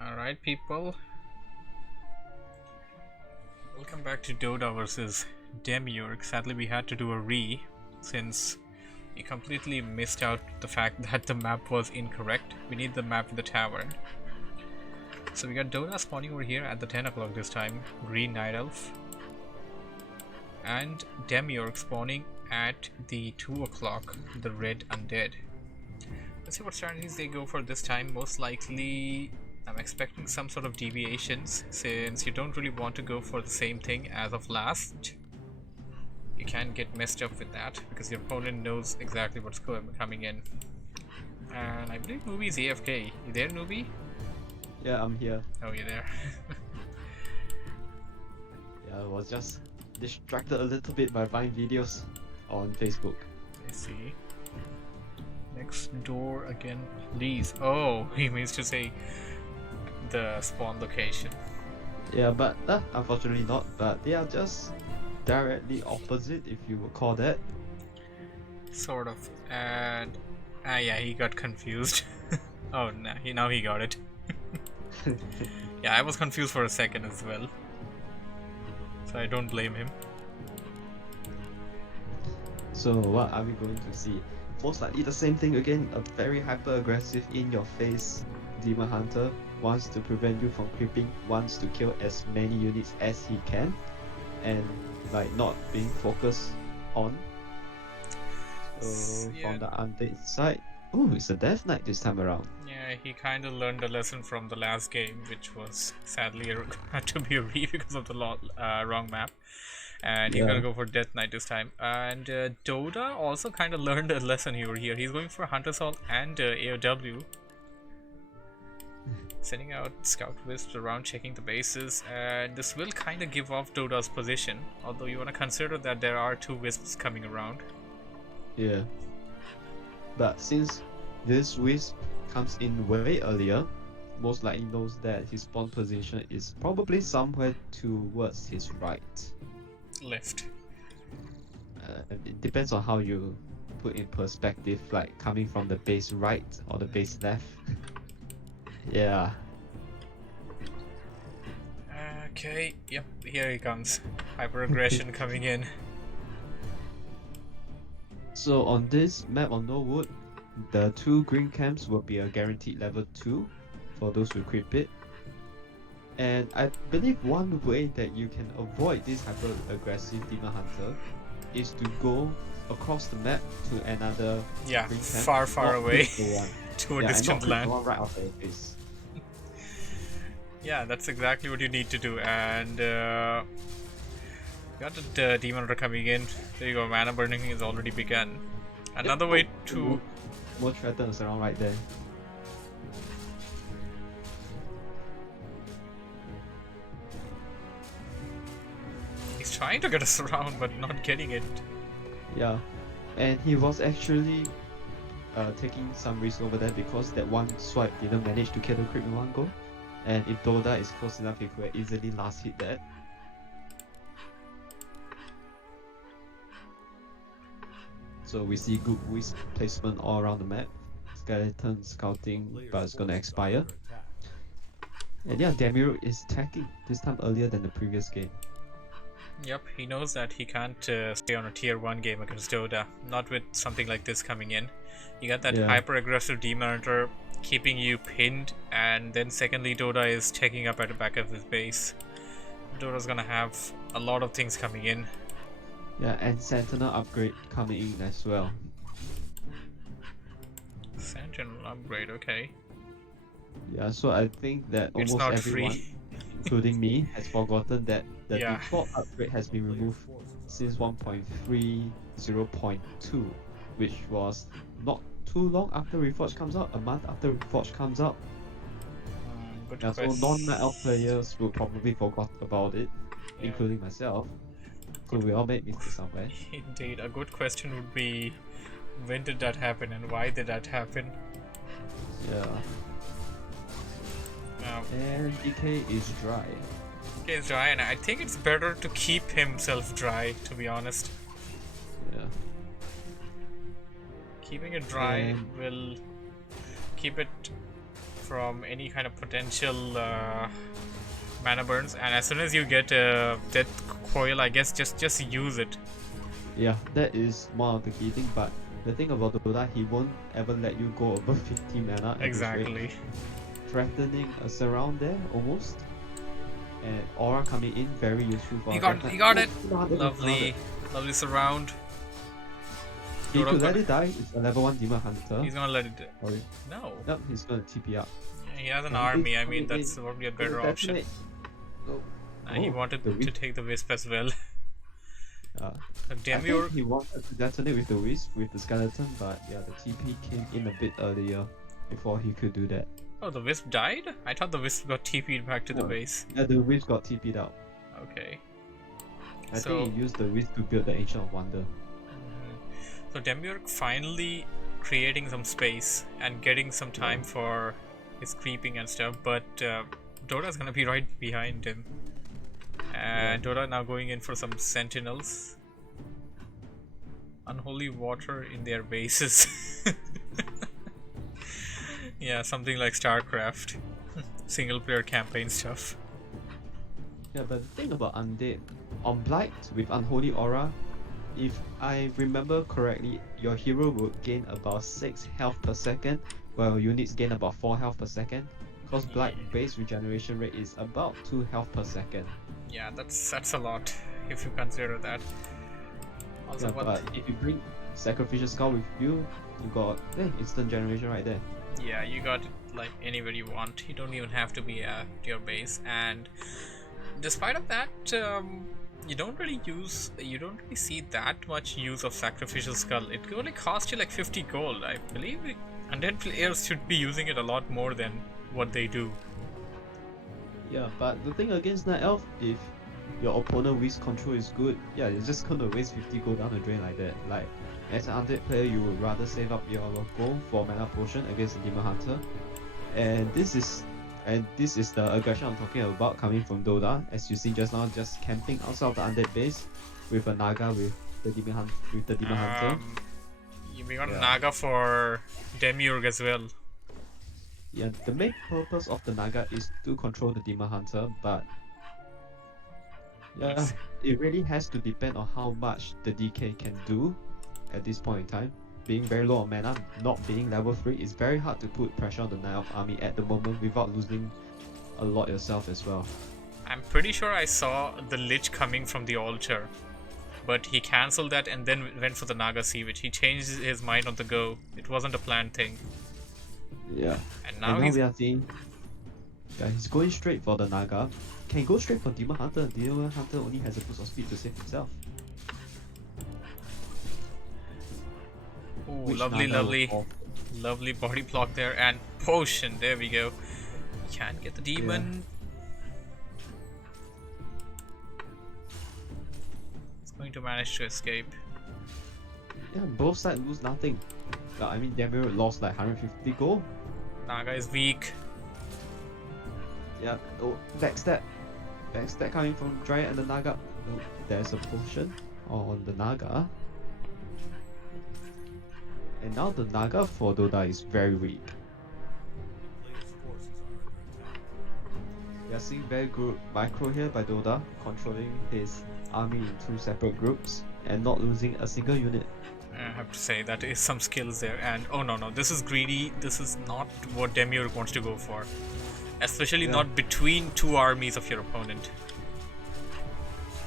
Alright, people. Welcome back to Dohdah versus Demiurge. Sadly, we had to do a since we completely missed out the fact that the map was incorrect. We need the map in the tavern. So we got Dohdah spawning over here at the 10 o'clock this time, Green Night Elf. And Demiurge spawning at the 2 o'clock, the Red Undead. Let's see what strategies they go for this time. Most likely, I'm expecting some sort of deviations, since you don't really want to go for the same thing as of last. You can get messed up with that, because your opponent knows exactly what's coming in. And I believe Noobie's AFK. You there, Noobie? Yeah, I'm here. Oh, you're there. Yeah, I was just distracted a little bit by buying videos on Facebook. I see. Next door again, please. Oh, he means to say the spawn location. Yeah, but unfortunately not. But they are just directly opposite, if you would call that. Sort of. And yeah, he got confused. Oh, no, now he got it. Yeah, I was confused for a second as well, so I don't blame him. So what are we going to see? Most likely the same thing again. A very hyper aggressive in your face demon hunter wants to prevent you from creeping, wants to kill as many units as he can, and like not being focused on. So Yeah. from the undead side, oh, it's a death knight this time around. Yeah, he kind of learned a lesson from the last game, which was sadly had to be a because of the wrong map. And he's Yeah. gonna go for Death Knight this time. And Dohdah also kind of learned a lesson over here. He's going for Hunter Assault and AOW. Sending out Scout Wisps around, checking the bases. And this will kind of give off Dohdah's position. Although you want to consider that there are 2 Wisps coming around. Yeah. But since this wisp comes in way earlier, most likely knows that his spawn position is probably somewhere towards his right. Left. It depends on how you put in perspective, like coming from the base right or the base left. Yeah. Okay, yep, here he comes. Hyper aggression coming in. So on this map on Gnoll Wood, the 2 green camps will be a guaranteed level 2 for those who equip it. And I believe one way that you can avoid this hyper aggressive demon hunter is to go across the map to another Yeah, green camp, far away to a and distant not land. the one right after your face. Yeah, that's exactly what you need to do. And got the demon hunter coming in. There you go, mana burning is already begun. Another way to more threatens around right there. he's trying to get us around but not getting it. Yeah, and he was actually taking some risk over there because that one swipe didn't manage to kill the creep in one go. And if Dohdah is close enough, he could easily last hit that. So we see good wisp placement all around the map. Skeleton scouting, but it's gonna expire. And yeah, Demiurge is attacking, this time earlier than the previous game. Yep, he knows that he can't stay on a tier 1 game against Dohdah, not with something like this coming in. You got that hyper aggressive demon hunter keeping you pinned, and then secondly Dohdah is checking up at the back of his base. Dohdah's gonna have a lot of things coming in. Yeah, and Sentinel upgrade coming in as well. Sentinel upgrade, okay. Yeah, so I think that It's almost not everyone, free. including me, has forgotten that the Yeah. default upgrade has been removed since 1.30.2, which was not too long after Reforged comes out, a month after Reforged comes out. Good Yeah, so question. non-Night Elf players will probably forgot about it, Yeah. including myself. So we all made mistakes somewhere. Indeed, a good question would be, when did that happen and why did that happen? Yeah. Now, And DK is dry. he's dry, and I think it's better to keep himself dry, to be honest. Yeah. Keeping it dry will keep it from any kind of potential mana burns, and as soon as you get a death coil, I guess just use it. Yeah, that is one of the key things, but the thing about Dohdah, he won't ever let you go above 50 mana at this rate. Exactly. Threatening a surround there almost. And aura coming in, very useful for He got it. Lovely surround. He Dohdah could let got- it die. It's a level 1 Demon Hunter. He's gonna let it. Sorry. No. Yep, he's gonna TP up. He has an And army. this I mean, coming that's in, probably a gonna better option. detonate. Oh. He Oh, wanted the to Wisp. take the wisp as well. I Demiurge. think he wanted to detonate with the Wisp, with the skeleton, but yeah, the TP came in a bit earlier before he could do that. Oh, the wisp died? I thought the wisp got TP'd back to the No. base. Yeah, the Wisp got TP'd out. Okay. I So- think he used the Wisp to build the Ancient of Wonder. So Demiurge finally creating some space and getting some time for his creeping and stuff, but Dohda's gonna be right behind him. And Dohdah now going in for some sentinels. Unholy water in their bases. Yeah, something like StarCraft. Single player campaign stuff. Yeah, but the thing about Undead, on Blight with Unholy Aura, if I remember correctly, your hero would gain about 6 health per second, while units gain about 4 health per second. Because Blight base regeneration rate is about 2 health per second. Yeah, that's a lot if you consider that. Also, Yeah, but if you bring Sacrificial Skull with you, you got instant generation right there. yeah, you got it like anywhere you want. You don't even have to be at your base. And despite of that, you don't really see that much use of Sacrificial Skull. It only costs you like 50 gold. I believe Undead players should be using it a lot more than what they do. Yeah, but the thing against Night Elf, if your opponent Wisp control is good, yeah, you're just gonna waste 50 gold down the drain like that. Like, as an Undead player, you would rather save up your gold for mana potion against a Demon Hunter. And this is the aggression I'm talking about coming from Dohdah, as you see just now, just camping outside of the Undead base with a Naga with the Demon Hunter. We got Yeah. Naga for Demiurge as well. Yeah, the main purpose of the Naga is to control the Demon Hunter, but yeah, it really has to depend on how much the DK can do at this point in time. Being very low on mana, not being level 3, it's very hard to put pressure on the Night Elf army at the moment without losing a lot yourself as well. I'm pretty sure I saw the Lich coming from the altar, but he cancelled that and then went for the Naga Sea Witch. He changed his mind on the go. It wasn't a planned thing. Yeah. And now And he's we are seeing, yeah, he's going straight for the Naga. Can go straight for Demon Hunter. Demon Hunter only has a boost of speed to save himself. ooh, Which lovely, Naga will lovely, fall? lovely body block there and potion. There we go. Can't get the demon. It's going to manage to escape. Yeah, both sides lose nothing. I mean, Demiurge lost like 150 gold. Naga is weak. Yeah, oh, backstab. Backstab coming from Dryad and the Naga. Oh, there's a potion on the Naga. And now the Naga for Dohdah is very weak. We are seeing very good micro here by Dohdah, controlling his army in 2 separate groups and not losing a single unit. I have to say that is some skills there. And oh no, this is greedy. This is not what Demiurge wants to go for, especially not between 2 armies of your opponent.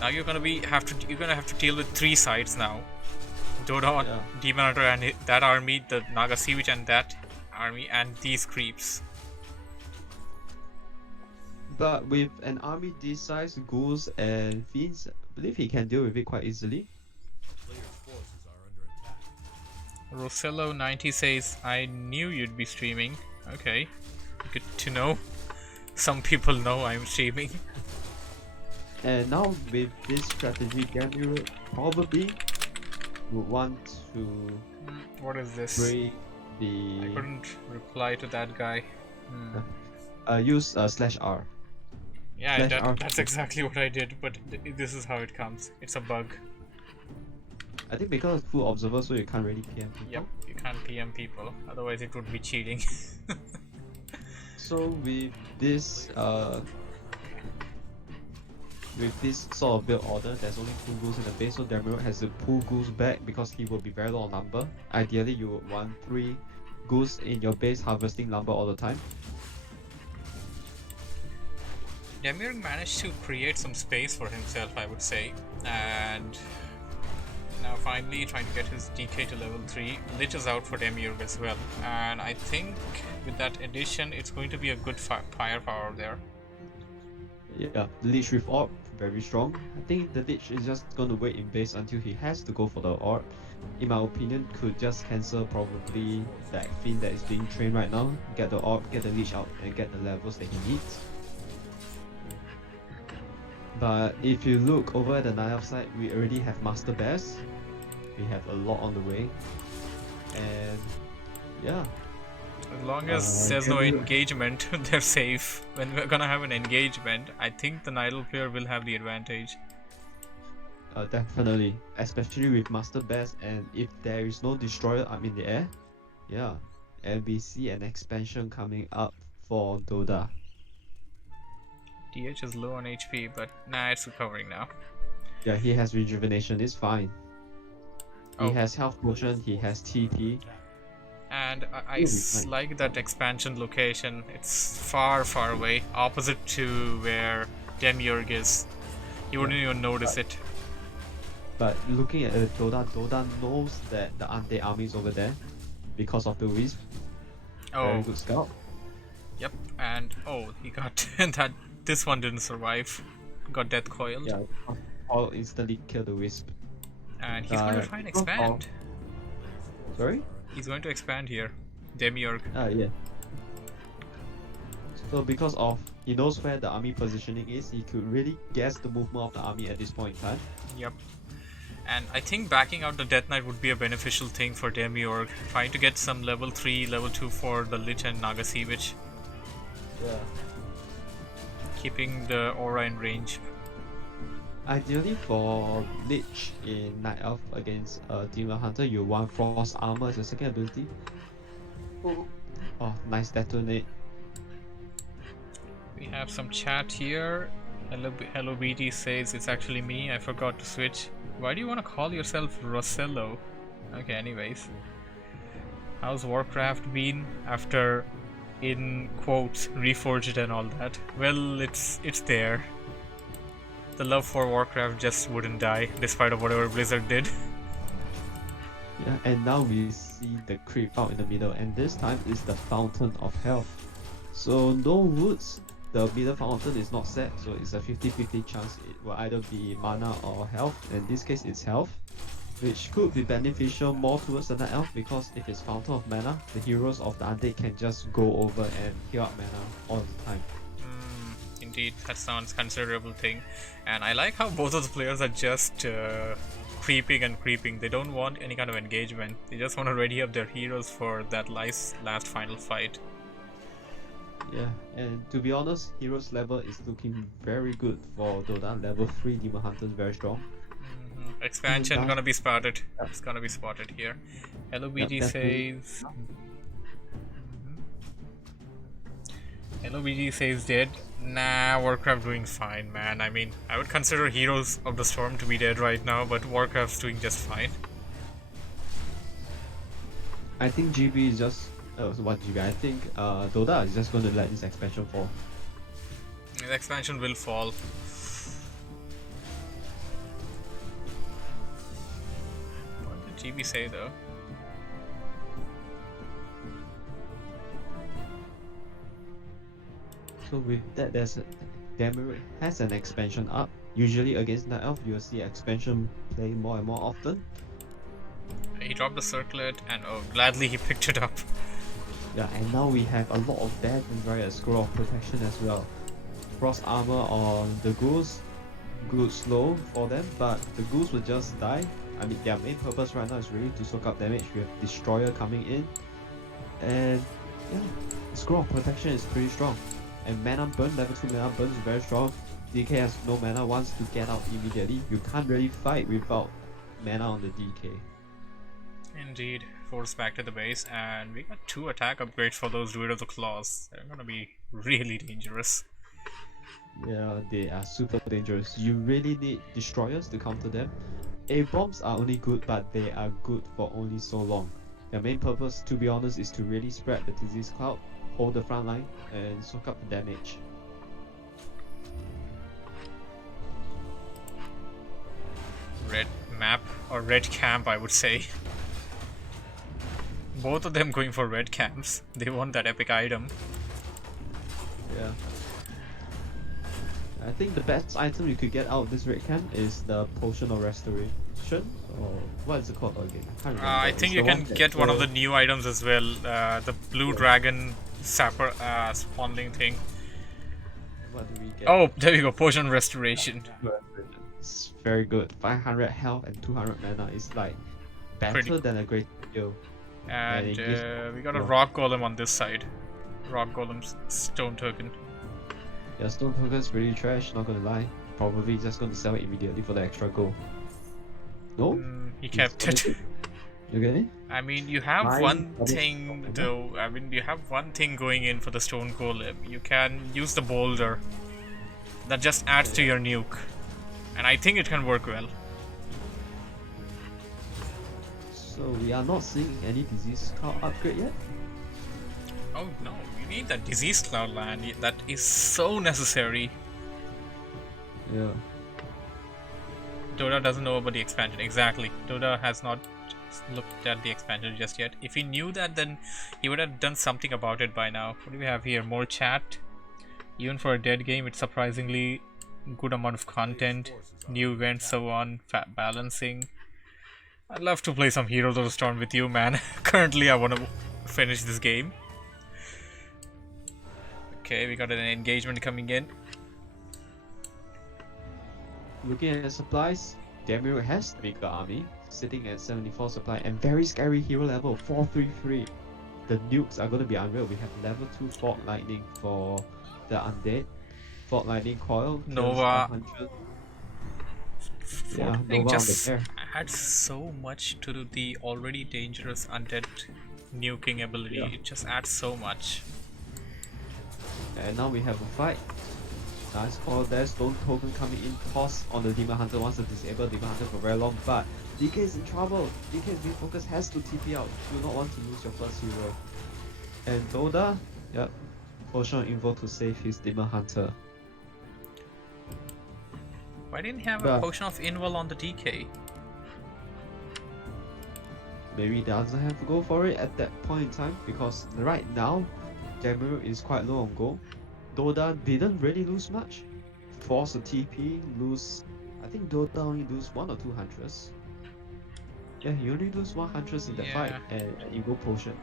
Now you're gonna have to deal with 3 sides now. Dohdah, Demon Hunter and that army, the Naga Sea Witch and that army, and these creeps. But with an army this size, ghouls and fiends, I believe he can deal with it quite easily. Rosello90 says, I knew you'd be streaming. Okay, good to know. Some people know I'm streaming. And now with this strategy, Demiurge probably would want to What is this? bring I the couldn't reply to that guy. use /R. Yeah, Slash R. that's exactly what I did, but this is how it comes. It's a bug. I think because it's full observer, so you can't really PM people. Yep, you can't PM people, otherwise it would be cheating. So with this sort of build order, there's only 2 ghouls in the base, so Demiurge has to pull ghouls back because he will be very low on lumber. Ideally, you would want 3 ghouls in your base harvesting lumber all the time. Demiurge managed to create some space for himself, I would say, and now finally trying to get his DK to level 3. Lich is out for Demiurge as well, and I think with that addition, it's going to be a good firepower there. Yeah, Lich with Orb, very strong. I think the Lich is just going to wait in base until he has to go for the Orb. In my opinion, could just cancel probably that Fiend that is being trained right now, get the Orb, get the Lich out, and get the levels that he needs. But if you look over at the Night Elf side, we already have Master Bears. We have a lot on the way. And yeah. As long as there's no engagement, they're safe. When we're gonna have an engagement, I think the Night Elf player will have the advantage. Definitely. Especially with Master Bears, and if there is no Destroyer up in the air, yeah. And we see an expansion coming up for Dohdah. DH is low on HP, but nah, it's recovering now. Yeah, he has Rejuvenation, it's fine. He has Health Potion, he has TP. And I like that expansion location. It's far, far away, opposite to where Demiurge is. You wouldn't even notice it. But looking at Dohdah knows that the Undead army is over there because of the Wisp. Very good scout. Yep, and he got that. This one didn't survive. Got death coiled. Yeah, I'll instantly kill the Wisp. And he's going to try and expand. Sorry? He's going to expand here. Demiurge. Yeah. So because of he knows where the army positioning is, he could really guess the movement of the army at this point in time. Yep. And I think backing out the Death Knight would be a beneficial thing for Demiurge. Trying to get some level 3, level 2 for the Lich and Naga Sea Witch. Yeah. Keeping the aura in range. Ideally for Lich in Night Elf against Demon Hunter, you want Frost Armor as your second ability. Oh, nice detonate. We have some chat here. Hello BT says it's actually me, I forgot to switch. Why do you want to call yourself Rossello? Okay, anyways. How's Warcraft been after, in quotes, Reforged and all that? Well, it's there. The love for Warcraft just wouldn't die, despite of whatever Blizzard did. Yeah, and now we see the creep out in the middle, and this time is the Fountain of Health. So Gnoll Woods, the middle fountain is not set, so it's a 50-50 chance it will either be mana or health. In this case, it's health, which could be beneficial more towards the Night Elf, because if it's Fountain of Mana, the heroes of the Undead can just go over and heal up mana all the time. Indeed, that sounds considerable thing. And I like how both of the players are just creeping and creeping. They don't want any kind of engagement. They just want to ready up their heroes for that last final fight. Yeah, and to be honest, heroes level is looking very good for Dohdah. Level 3 Demon Hunter is very strong. Expansion gonna be spotted. It's gonna be spotted here. Hello BG says. Hello BG says dead. Nah, Warcraft doing fine, man. I mean, I would consider Heroes of the Storm to be dead right now, but Warcraft's doing just fine. I think GB is just what GB? I think Dohdah is just going to let this expansion fall. The expansion will fall. What did GB say though? So with that, Demiurge has an expansion up. Usually against Night Elf, you'll see expansion play more and more often. He dropped the circlet and gladly he picked it up. Yeah, and now we have a lot of that and a scroll of protection as well. Frost armor on the ghouls, good slow for them, but the ghouls will just die. I mean, their main purpose right now is really to soak up damage. We have Destroyer coming in, and yeah, scroll of protection is pretty strong. And mana burn, level 2 mana burn is very strong. DK has no mana, wants to get out immediately. You can't really fight without mana on the DK. Indeed. force back to the base, and we got 2 attack upgrades for those Druid of the Claws. They're gonna be really dangerous. Yeah, they are super dangerous. You really need destroyers to counter them. A-bombs are only good, but they are good for only so long. Their main purpose, to be honest, is to really spread the disease cloud, hold the front line, and soak up the damage. Red map, or red camp, I would say. Both of them going for red camps. They want that epic item. Yeah. I think the best item you could get out of this red camp is the Potion of Restoration, or what is it called again? I can't remember. I think you can get one of the new items as well. The blue dragon sapper spawnling thing. What do we get? Oh, there we go. Potion restoration. It's very good. 500 health and 200 mana. It's like better Pretty. than a great skill. And it gives- we got a rock golem on this side. Rock golem's stone token. Yeah, stone token's pretty trash, not gonna lie. Probably just gonna sell it immediately for the extra gold. No? He He's kept gonna it. do- You get it? I mean, you have Mine one double thing stone, though. I mean, you have one thing going in for the stone golem. You can use the boulder. That just adds to your nuke, and I think it can work well. So we are not seeing any disease cloud upgrade yet? Oh no, you need that disease cloud land. That is so necessary. Yeah. Dohdah doesn't know about the expansion. Exactly. Dohdah has not looked at the expansion just yet. If he knew that, then he would have done something about it by now. What do we have here? More chat. Even for a dead game, it's surprisingly good amount of content, new events, so on, balancing. I'd love to play some Heroes of the Storm with you, man. Currently, I want to finish this game. Okay, we got an engagement coming in. Looking at supplies, Demiurge has the bigger army, sitting at 74 supply, and very scary hero level 433. The nukes are going to be unreal. We have level 2 Fog Lightning for the Undead. Fog Lightning Coil, kills Nova. 100. Fort Yeah, Lightning Nova on the just pair. adds so much to the already dangerous undead nuking ability. Yeah. It just adds so much. And now we have a fight. Nice call there, Stone Token coming in, toss on the Demon Hunter, wants to disable Demon Hunter for very long, but DK is in trouble. DK's main focus has to TP out. You do not want to lose your first hero. And Dohdah, yep, Potion of Invo to save his Demon Hunter. Why didn't he have a Yeah. potion of invul on the DK? Maybe he doesn't have to go for it at that point in time, because right now, Demiurge is quite low on gold. Dohdah didn't really lose much. Force a TP, lose... I think Dohdah only lose 1 or 2 hunters. Yeah, he only lose 1 hunters in the fight, and an Invo Potion.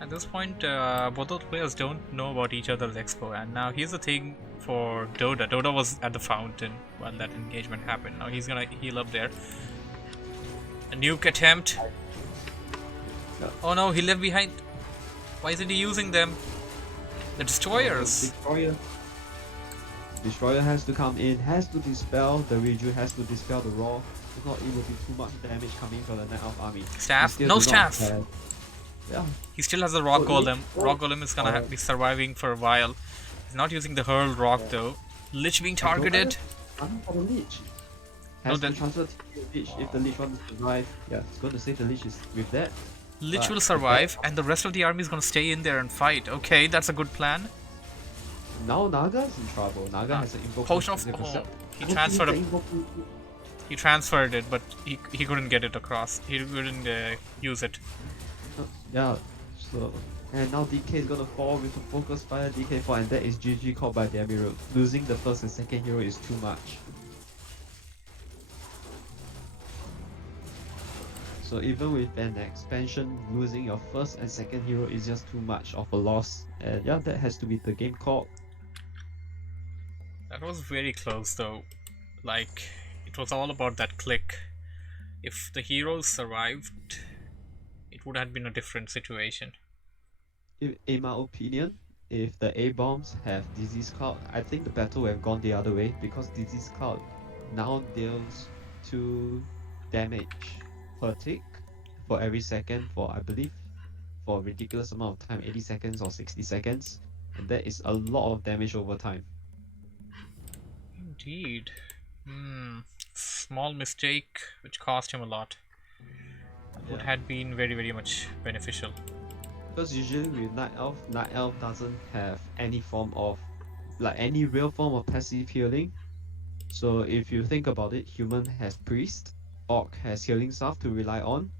At this point, both those players don't know about each other's expo, and now here's the thing for Dohdah. Dohdah was at the fountain while that engagement happened. Now he's gonna heal up there. A nuke attempt. Yeah. Oh no, he left behind. Why isn't he using them? The destroyers. Destroyer has to come in, has to dispel the Reju, has to dispel the Raw. If not, it will be too much damage coming from the Night Elf army. Staff? We still No do not staff. have- Yeah. He still has the rock Oh, golem. oh. Rock golem is gonna be surviving for a while. He's not using the hurled rock though. Lich being targeted. I'm for the Lich. No, Has to then- transfer to the Lich if the Lich wants to survive. Yeah, it's going to save the Lich with that. Lich But will with survive, and the rest of the army is gonna stay in there and fight. Okay, that's a good plan. Now Naga's in trouble. Naga has an invoke. Potion of he transferred he transferred it, but he couldn't get it across. He couldn't use it. Yeah, so and now DK is gonna fall with a focus fire DK4, and that is GG caught by Demiurge. Losing the first and second hero is too much. So even with an expansion, losing your first and second hero is just too much of a loss. And yeah, that has to be the game called. That was very close though. Like, it was all about that click. If the heroes survived, it would have been a different situation. In my opinion, if the A-bombs have Disease Cloud, I think the battle would have gone the other way, because Disease Cloud now deals 2 damage per tick for every second for, I believe, for a ridiculous amount of time, 80 seconds or 60 seconds. And that is a lot of damage over time. Indeed. Hmm. Small mistake which cost him a lot. Would Yeah. have been very, very much beneficial. Because usually with Night Elf doesn't have any form of, like any real form of passive healing. So if you think about it, human has priest, orc has healing staff to rely on,